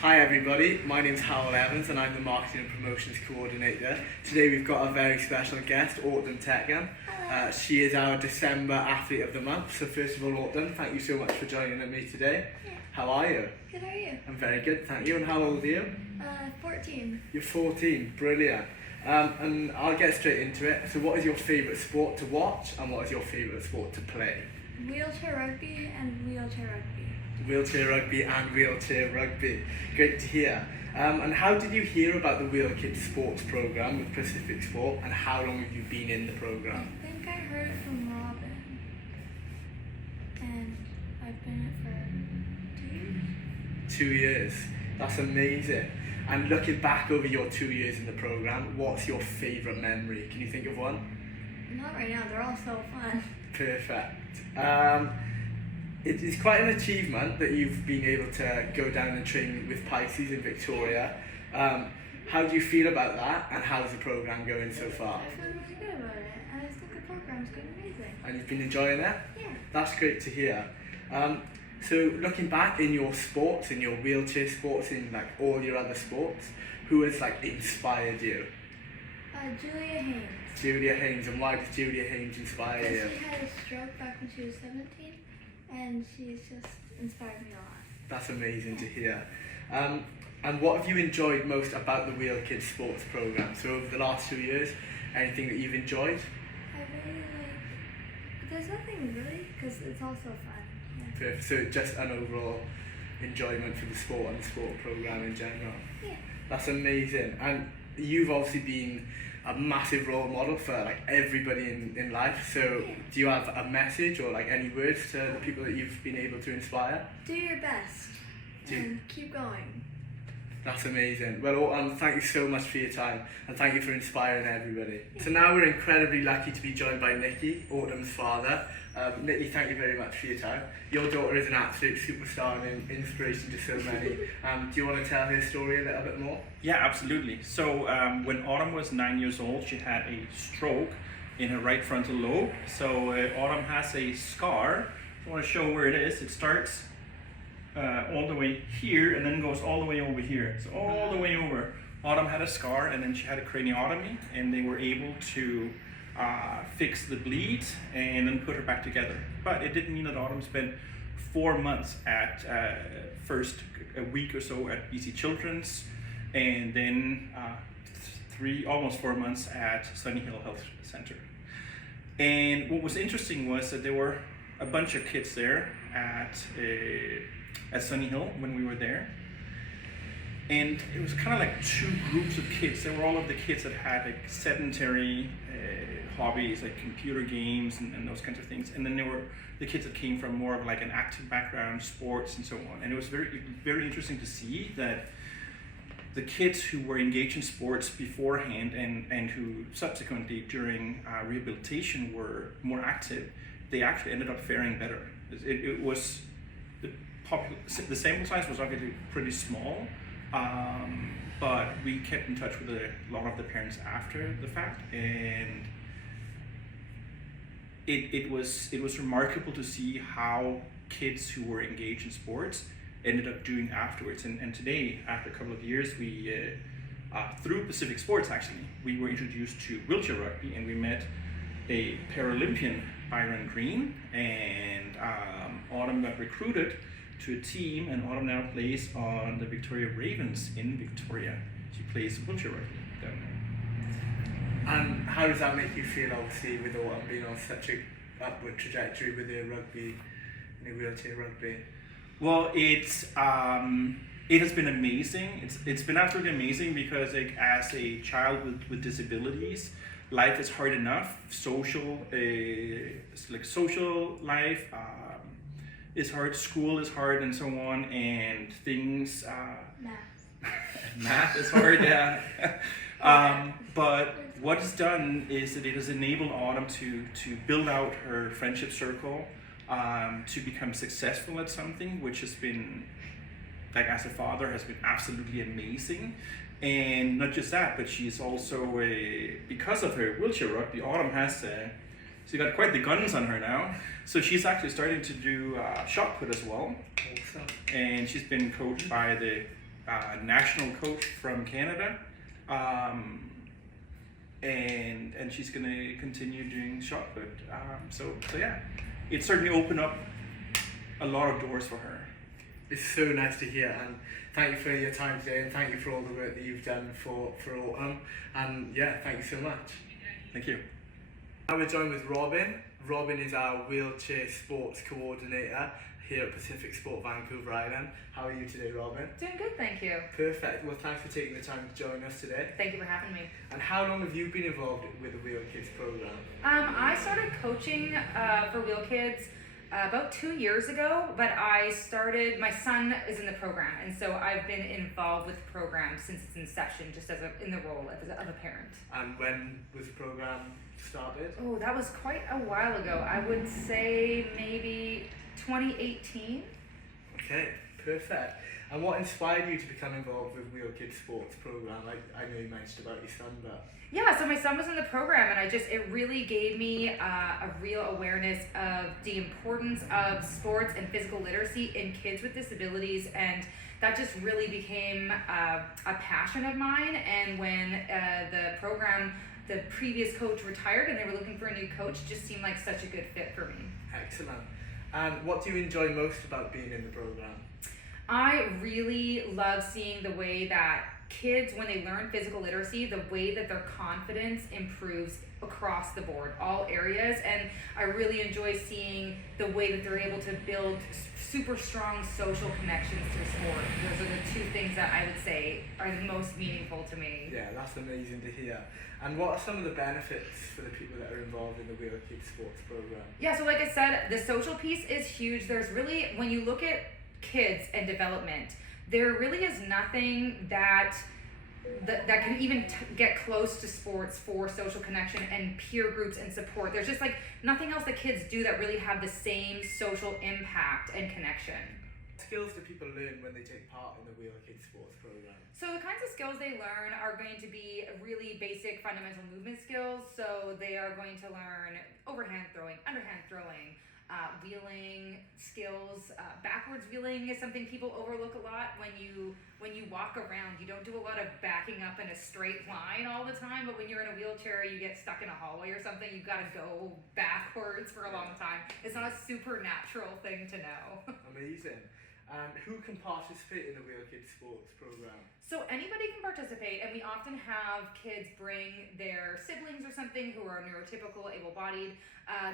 Hi everybody, my name's Howell Evans and I'm the Marketing and Promotions Coordinator. Today we've got a very special guest, Techen. She is our December Athlete of the Month. So first of all, Autumn, thank you so much for joining me today. Yeah. How are you? Good, how are you? I'm very good, thank you. And how old are you? 14. You're 14, brilliant. And I'll get straight into it. So what is your favourite sport to watch and what is your favourite sport to play? Wheelchair Rugby and Wheelchair Rugby. Wheelchair Rugby and Wheelchair Rugby. Great to hear. And how did you hear about the Wheelkids Sport Program with PacificSport and how long have you been in the program? I think I heard it from Robyn. And I've been in it for 2 years. 2 years. That's amazing. And looking back over your 2 years in the program, what's your favourite memory? Can you think of one? Not right now, they're all so fun. Perfect. It is quite an achievement that you've been able to go down and train with PISE in Victoria. How do you feel about that and how's the programme going so far? I feel really good about it, and I think the program's going amazing. And you've been enjoying it? Yeah. That's great to hear. So looking back in your sports, in your wheelchair sports, in like all your other sports, who has like inspired you? Julia Haynes. Julia Haynes, and why does Julia Haynes inspire you? Because she had a stroke back when she was 17, and she's just inspired me a lot. That's amazing to hear. And what have you enjoyed most about the Wheelkids Sports Program? So over the last 2 years, anything that you've enjoyed? I really like, there's nothing really, because it's all so fun. Yeah. So just an overall enjoyment for the sport and the sport program in general. Yeah. That's amazing. And you've obviously been a massive role model for like everybody in life. So Yeah. do you have a message or like any words to the people that you've been able to inspire? Do your best and keep going. That's amazing. Well, thank you so much for your time and thank you for inspiring everybody. So now we're incredibly lucky to be joined by Nicki, Autumn's father. Nicki, thank you very much for your time. Your daughter is an absolute superstar and an inspiration to so many. Do you want to tell her story a little bit more? Yeah, absolutely. So when Autumn was 9 years old, she had a stroke in her right frontal lobe. So Autumn has a scar. I want to show where it is. It starts all the way here and then goes all the way over here. So all the way over. Autumn had a scar and then she had a craniotomy and they were able to fix the bleed and then put her back together. But it didn't mean that Autumn spent 4 months at first a week or so at BC Children's and then almost 4 months at Sunny Hill Health Center. And what was interesting was that there were a bunch of kids there at Sunny Hill when we were there. And it was kind of like two groups of kids. There were all of the kids that had like sedentary hobbies, like computer games and those kinds of things. And then there were the kids that came from more of like an active background, sports and so on. And it was very interesting to see that the kids who were engaged in sports beforehand and who subsequently during rehabilitation were more active, they actually ended up faring better. It was, the sample size was obviously pretty small, but we kept in touch with a lot of the parents after the fact, and it was remarkable to see how kids who were engaged in sports ended up doing afterwards. And today, after a couple of years, we through PacificSport actually, we were introduced to wheelchair rugby, and we met a Paralympian, Byron Green, and Autumn got recruited to a team, and Autumn now plays on the Victoria Ravens in Victoria. She plays wheelchair rugby down there. And how does that make you feel, obviously, with Autumn being on such a upward trajectory with her rugby, wheelchair rugby? Well, it has been amazing. It's been absolutely amazing because like, as a child with disabilities, life is hard enough. Social life is hard. School is hard, and so on. And things. Math is hard. Yeah. But what it's done is that it has enabled Autumn to build out her friendship circle, to become successful at something, which has been, like as a father, has been absolutely amazing. And not just that, but she's also because of her wheelchair rugby, Autumn has she's got quite the guns on her now. So she's actually starting to do shot put as well. Awesome. And she's been coached by the national coach from Canada, and she's going to continue doing shot put. So yeah, it certainly opened up a lot of doors for her. It's so nice to hear, and thank you for your time today, and thank you for all the work that you've done for Autumn, and yeah, thank you so much. Thank you. Now we're joined with Robyn. Robyn is our Wheelchair Sports Coordinator here at PacificSport Vancouver Island. How are you today, Robyn? Doing good, thank you. Perfect. Well, thanks for taking the time to join us today. Thank you for having me. And how long have you been involved with the Wheelkids program? I started coaching for Wheelkids about 2 years ago, but my son is in the program, and so I've been involved with the program since its inception, just in the role of a parent. And when was the program started? Oh, that was quite a while ago. I would say maybe 2018. Okay, perfect. And what inspired you to become involved with Wheelkids Sports Program? I know you mentioned about your son, but... Yeah, so my son was in the program, and it really gave me a real awareness of the importance of sports and physical literacy in kids with disabilities, and that just really became a passion of mine. And when the previous coach retired and they were looking for a new coach, just seemed like such a good fit for me. Excellent. And what do you enjoy most about being in the program? I really love seeing the way that kids, when they learn physical literacy, the way that their confidence improves across the board, all areas. And I really enjoy seeing the way that they're able to build super strong social connections through sport. Those are the two things that I would say are the most meaningful to me. Yeah, that's amazing to hear. And what are some of the benefits for the people that are involved in the Wheelkids Sports Program? Yeah, so like I said, the social piece is huge. There's really, when you look at kids and development, there really is nothing that can even get close to sports for social connection and peer groups and support. There's just like nothing else that kids do that really have the same social impact and connection. What skills do people learn when they take part in the Wheelkids Sports Program? So the kinds of skills they learn are going to be really basic fundamental movement skills. So they are going to learn overhand throwing, underhand throwing, wheeling skills. Backwards wheeling is something people overlook a lot. When you walk around, you don't do a lot of backing up in a straight line all the time, but when you're in a wheelchair, you get stuck in a hallway or something, you've got to go backwards for a long time. It's not a supernatural thing to know. Amazing. Who can participate in the Wheelkids Sports Program? So anybody can participate, and we often have kids bring their siblings or something who are neurotypical, able-bodied.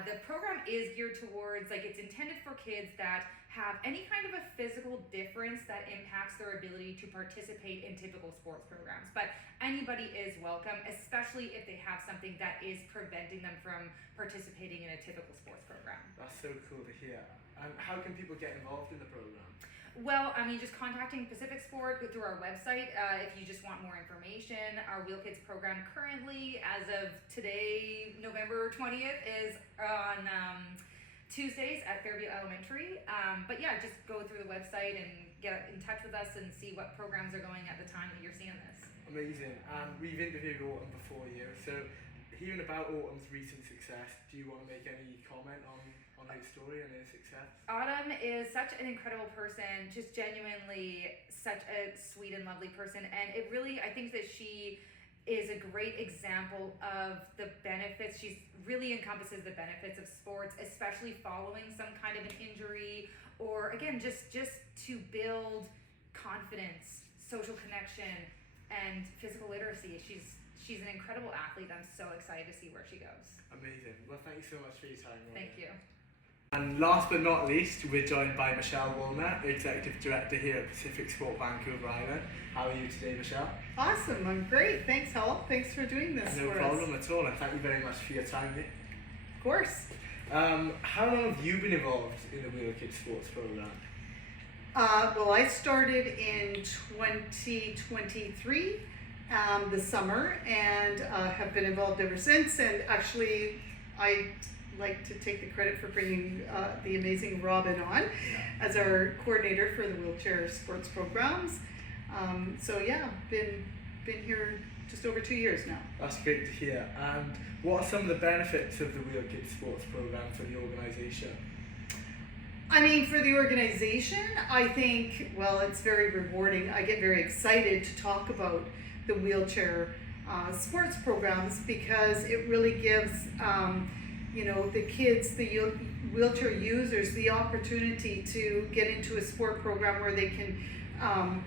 The program is geared towards, it's intended for kids that have any kind of a physical difference that impacts their ability to participate in typical sports programs. But anybody is welcome, especially if they have something that is preventing them from participating in a typical sports program. That's so cool to hear. And how can people get involved in the program? Well, just contacting PacificSport through our website if you just want more information. Our Wheelkids program currently, as of today, November 20th, is on Tuesdays at Fairview Elementary. But yeah, just go through the website and get in touch with us and see what programs are going at the time that you're seeing this. Amazing. And we've interviewed Autumn before you, so hearing about Autumn's recent success, do you want to make any comment on her story and her success? Autumn is such an incredible person, just genuinely such a sweet and lovely person, and I think that she is a great example of the benefits. She really encompasses the benefits of sports, especially following some kind of an injury, or again, just to build confidence, social connection, and physical literacy. She's an incredible athlete. I'm so excited to see where she goes. Amazing. Well, thank you so much for your time, Robyn. Thank you. And last but not least, we're joined by Michel, Woolner, Executive Director here at PacificSport Vancouver Island. How are you today, Michel? Awesome, I'm great. Thanks, Hal. Thanks for doing this No for problem us. at all, and thank you very much for your time here. Of course. How long have you been involved in the Wheelkids Sports Program? Well, I started in 2023, the summer, and have been involved ever since. And actually, I like to take the credit for bringing the amazing Robyn on as our coordinator for the Wheelchair Sports Programs. So yeah, been here just over 2 years now. That's great to hear. And what are some of the benefits of the Wheelkids Sports Program for the organisation? I mean, for the organization, I think, well, it's very rewarding. I get very excited to talk about the wheelchair sports programs because it really gives, the kids, the wheelchair users, the opportunity to get into a sport program where they can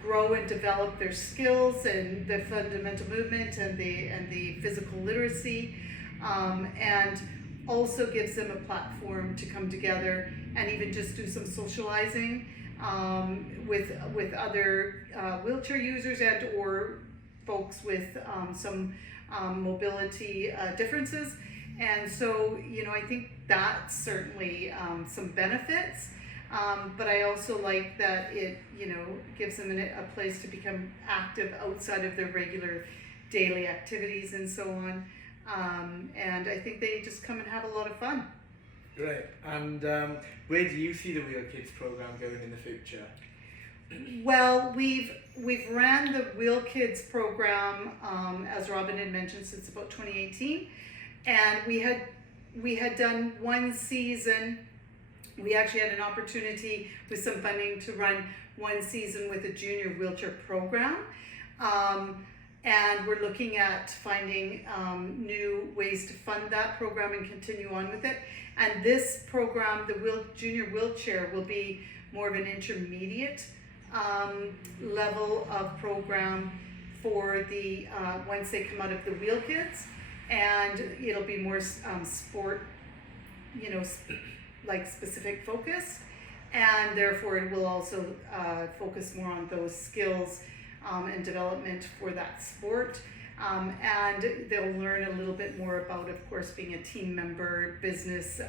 grow and develop their skills and the fundamental movement and the physical literacy, and also gives them a platform to come together and even just do some socializing with other wheelchair users and or folks with some mobility differences. And so, I think that's certainly some benefits. But I also like that it, gives them a place to become active outside of their regular daily activities and so on. And I think they just come and have a lot of fun. Great. And where do you see the Wheelkids program going in the future? Well, we've ran the Wheelkids program, as Robyn had mentioned, since about 2018, and we had done one season. We actually had an opportunity with some funding to run one season with a junior wheelchair program. And we're looking at finding new ways to fund that program and continue on with it. And this program, the junior wheelchair, will be more of an intermediate level of program for the once they come out of the Wheelkids, and it'll be more sport, like specific focus, and therefore it will also focus more on those skills and development for that sport, and they'll learn a little bit more about, of course, being a team member, business,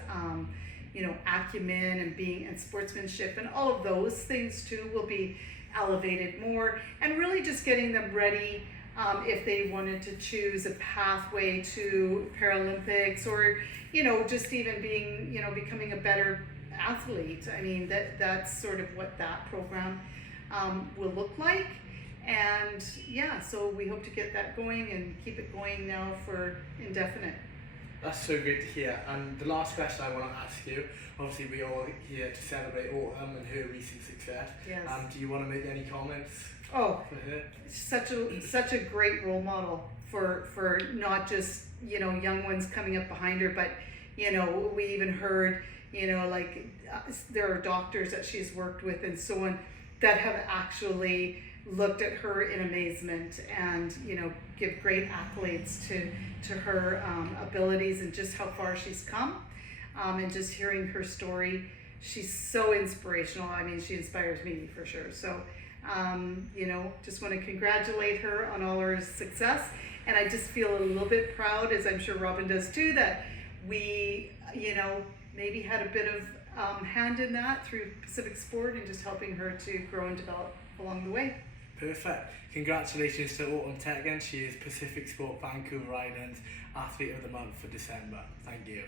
acumen and sportsmanship, and all of those things too will be elevated more, and really just getting them ready if they wanted to choose a pathway to Paralympics, or just even being becoming a better athlete. I mean, that's sort of what that program will look like. And so we hope to get that going and keep it going now for indefinite. That's so great to hear. And the last question I want to ask you, obviously we're all here to celebrate Autumn and her recent success. Yes. Do you want to make any comments Oh, for her? such a great role model for not just young ones coming up behind her, but we even heard there are doctors that she's worked with and so on that have actually looked at her in amazement and give great accolades to her abilities and just how far she's come, and just hearing her story, she's so inspirational. I mean, she inspires me for sure. So just want to congratulate her on all her success, and I just feel a little bit proud, as I'm sure Robyn does too, that we maybe had a bit of hand in that through PacificSport and just helping her to grow and develop along the way. Perfect. Congratulations to Autumn Techen. She is PacificSport Vancouver Island's Athlete of the Month for December. Thank you.